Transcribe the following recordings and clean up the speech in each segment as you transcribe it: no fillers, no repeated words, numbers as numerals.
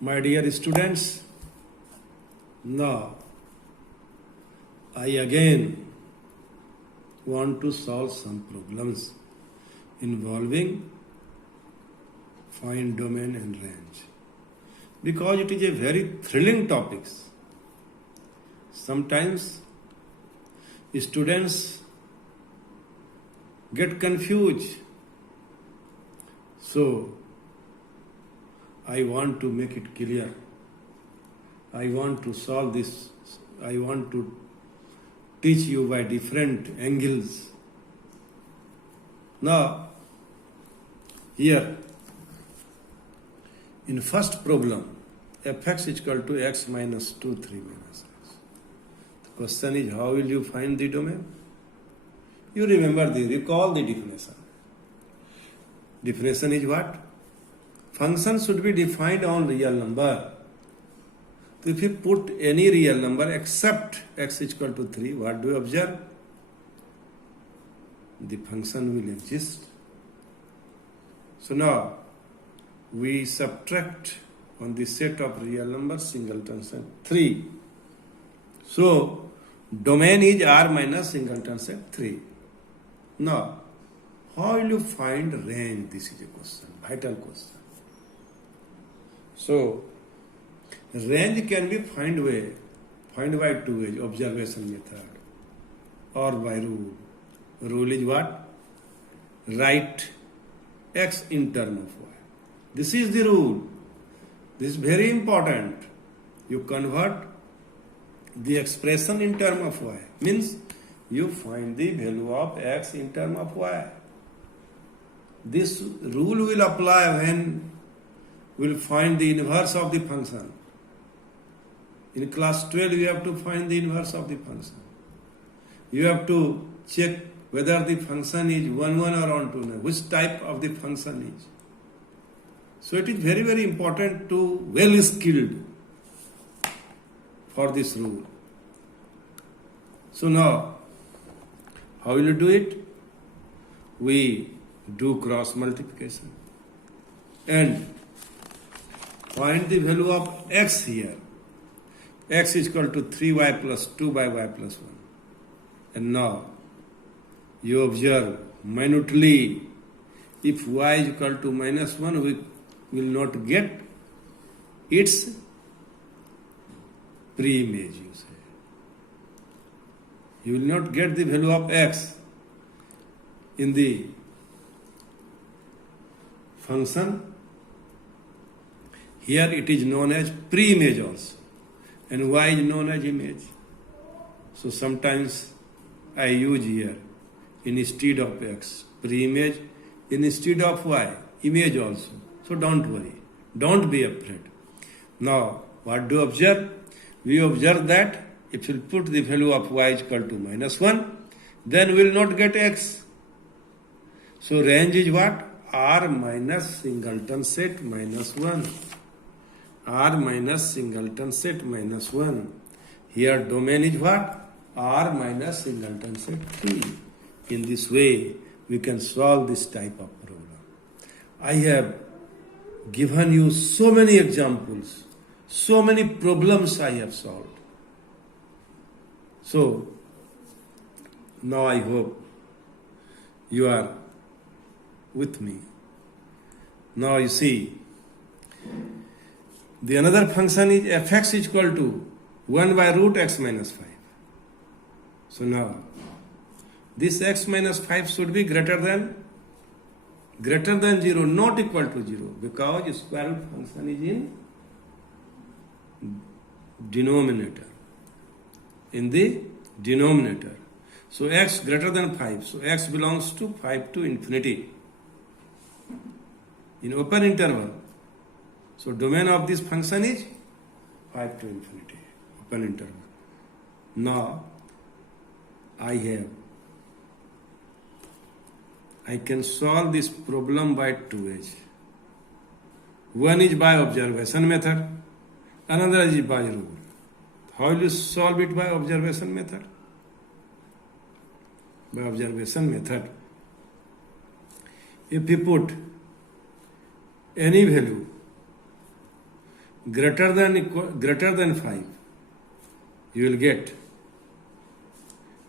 My dear students, now I again want to solve some problems involving find domain and range because it is a very thrilling topic. Sometimes students get confused, so I want to make it clear. I want to solve this. I want to teach you by different angles. Now, here in first problem, fx is equal to x minus 2, 3 minus x. The question is, how will you find the domain? You recall the definition. Definition is what? Function should be defined on real number. So if you put any real number except x is equal to 3, what do you observe? The function will exist. So now we subtract on the set of real numbers singleton set 3. So domain is R minus singleton set 3. Now, how will you find range? This is a question, vital question. So, range can be found by two ways, observation method or by rule. Rule is what? Write x in term of y. This is the rule. This is very important. You convert the expression in term of y. Means you find the value of x in term of y. This rule will apply when we will find the inverse of the function. In class 12, you have to find the inverse of the function. You have to check whether the function is 1, 1 or on 2, which type of the function is. So it is very, very important to well skilled for this rule. So now, how will you do it? We do cross multiplication and find the value of x here. X is equal to 3y plus 2 by y plus 1. And now, you observe minutely, if y is equal to minus 1, we will not get its pre-image, you say. You will not get the value of x in the function. Here it is known as pre-image also, and y is known as image. So sometimes I use here instead of x pre-image, instead of y image also. So don't worry, don't be afraid. Now what do you observe? We observe that if we put the value of y is equal to minus 1, then we will not get x. So range is what? R minus singleton set minus 1. R minus singleton set minus 1. Here domain is what? R minus singleton set 3. In this way, we can solve this type of problem. I have given you so many examples, so many problems I have solved. So, now I hope you are with me. Now you see, the another function is fx is equal to 1 by root x minus 5. So now, this x minus 5 should be greater than 0, not equal to 0, because square root function is in denominator. In the denominator. So x greater than 5. So x belongs to 5 to infinity. In open interval. So domain of this function is 5 to infinity. Open interval. Now I can solve this problem by two ways. One is by observation method, another is by rule. How will you solve it by observation method? By observation method, if you put any value greater than 5, you will get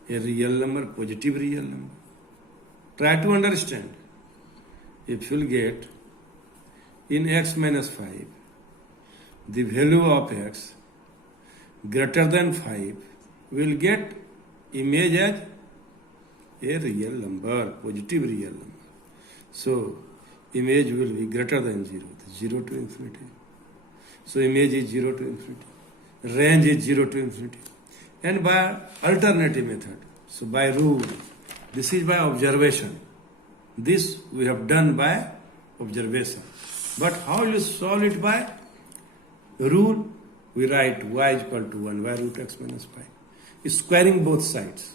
a real number, positive real number. Try to understand. If you will get in x minus 5, the value of x greater than 5, will get image as a real number, positive real number. So, image will be greater than 0, 0 to infinity. So, image is 0 to infinity. Range is 0 to infinity. And by alternative method, so by rule, this is by observation. This we have done by observation. But how will you solve it by rule? We write y is equal to 1 by root x minus 5. Squaring both sides,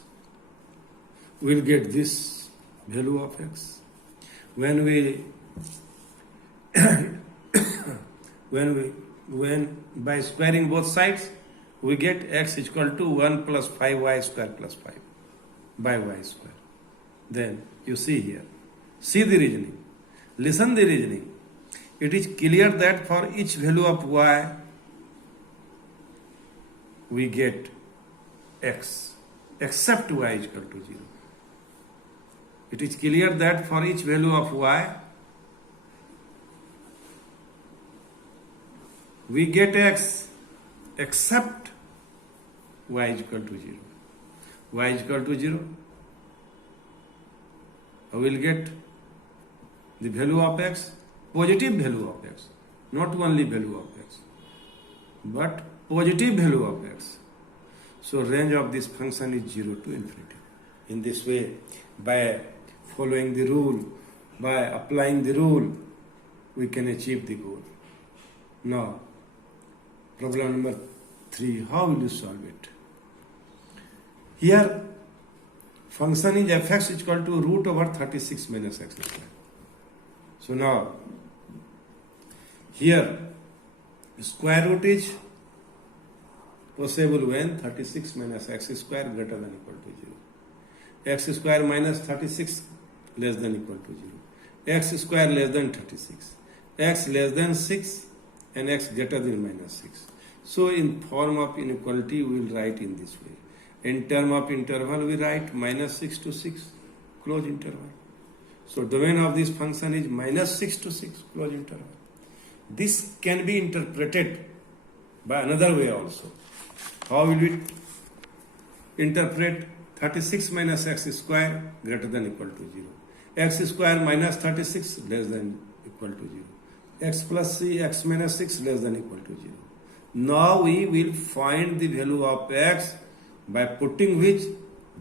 we will get this value of x. When by squaring both sides, we get x is equal to 1 plus 5y square plus 5 by y square. Then you see here, see the reasoning, listen the reasoning. It is clear that for each value of y, we get x except y is equal to 0. It is clear that for each value of y, we get x except y is equal to 0. Y is equal to 0. I will get the value of x, positive value of x, not only value of x, but positive value of x. So range of this function is 0 to infinity. In this way, by following the rule, by applying the rule, we can achieve the goal. Now, problem number 3, how will you solve it? Here, function is fx is equal to root over 36 minus x square. So now, here, square root is possible when 36 minus x square greater than equal to 0. X square minus 36 less than equal to 0. X square less than 36. X less than 6 and x greater than minus 6. So in form of inequality, we will write in this way. In term of interval, we write minus 6 to 6, close interval. So domain of this function is minus 6 to 6, close interval. This can be interpreted by another way also. How will we interpret 36 minus x square greater than equal to 0? X square minus 36 less than equal to 0. X plus c, x minus 6 less than equal to 0. Now we will find the value of x by putting which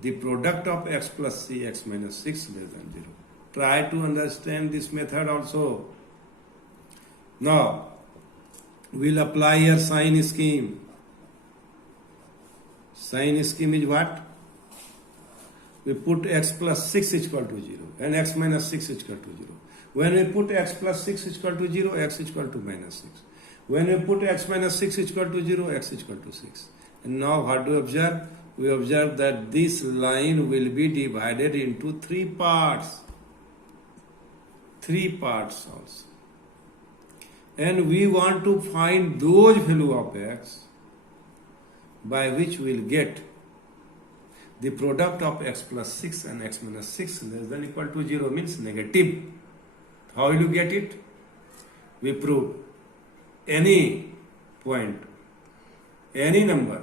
the product of x plus c, x minus 6 less than 0. Try to understand this method also. Now, we'll apply here sign scheme. Sign scheme is what? We put x plus 6 is equal to 0 and x minus 6 is equal to 0. When we put x plus 6 is equal to 0, x is equal to minus 6. When we put x minus 6 is equal to 0, x is equal to 6. And now what do we observe? We observe that this line will be divided into 3 parts. 3 parts also. And we want to find those value of x by which we will get the product of x plus 6 and x minus 6 less than equal to 0 means negative. How will you get it? We prove any point, any number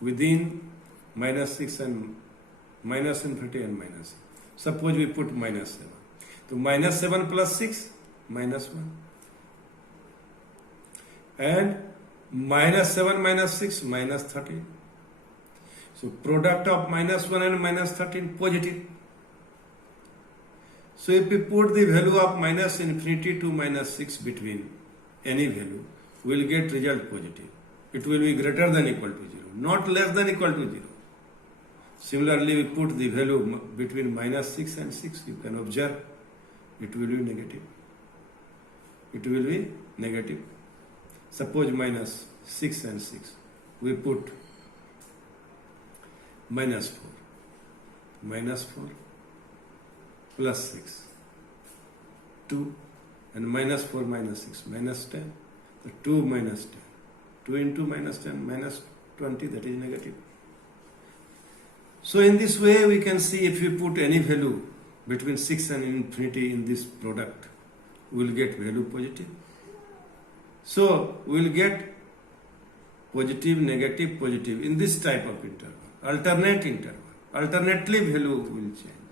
within minus 6 and minus infinity and minus 6. Suppose we put minus 7. So minus 7 plus 6, minus 1. And minus 7 minus 6, minus 13. So product of minus 1 and minus 13, positive. So if we put the value of minus infinity to minus 6 between any value, we will get result positive. It will be greater than equal to 0, not less than equal to 0. Similarly, we put the value between minus 6 and 6, you can observe it will be negative. It will be negative. Suppose minus 6 and 6. We put minus 4. Minus 4 plus 6. 2 and minus 4 minus 6 minus 10. So 2 minus 10. 2 into minus 10, minus 20, that is negative. So in this way we can see if we put any value between 6 and infinity in this product, we will get value positive. So we will get positive, negative, positive in this type of interval, alternate interval. Alternately value will change,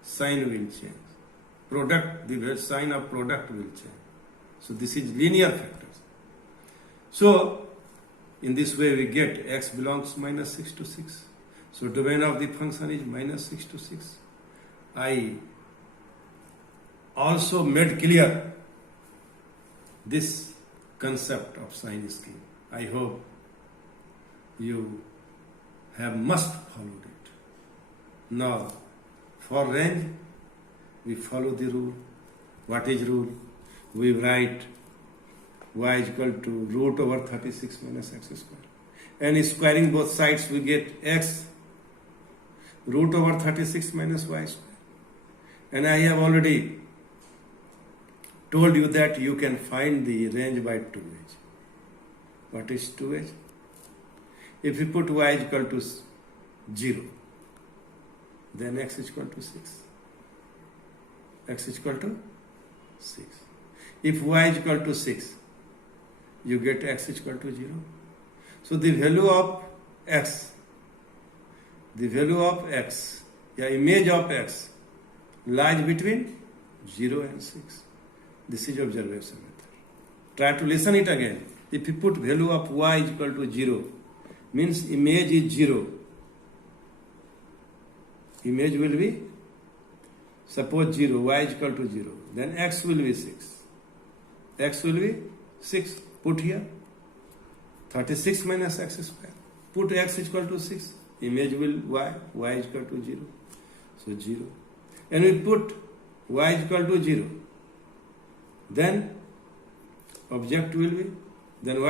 sign will change, the sign of product will change. So this is linear factors. So in this way we get x belongs minus 6 to 6. So domain of the function is minus 6 to 6. I also made clear this concept of sign scheme. I hope you have must followed it. Now, for range, we follow the rule. What is rule? We write y is equal to root over 36 minus x square. And squaring both sides, we get x root over 36 minus y square. And I have already told you that you can find the range by 2h. What is 2h? If you put y is equal to 0, then x is equal to 6. X is equal to 6. If y is equal to 6, you get x is equal to 0. So the value of x, image of x lies between 0 and 6. This is observation method. Try to listen it again. If you put value of y is equal to 0, means image is 0. Image will be, suppose 0, y is equal to 0. Then x will be 6. X will be 6. Put here 36 minus x square. Put x is equal to 6. Image will y is equal to 0. So 0. And we put y is equal to 0. Then object will be, then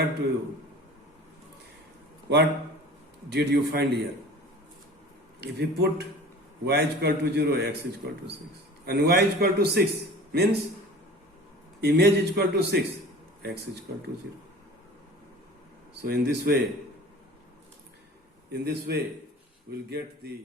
what did you find here? If you put y is equal to 0, x is equal to 6. And y is equal to 6 means image is equal to 6, x is equal to 0. So in this way we'll get the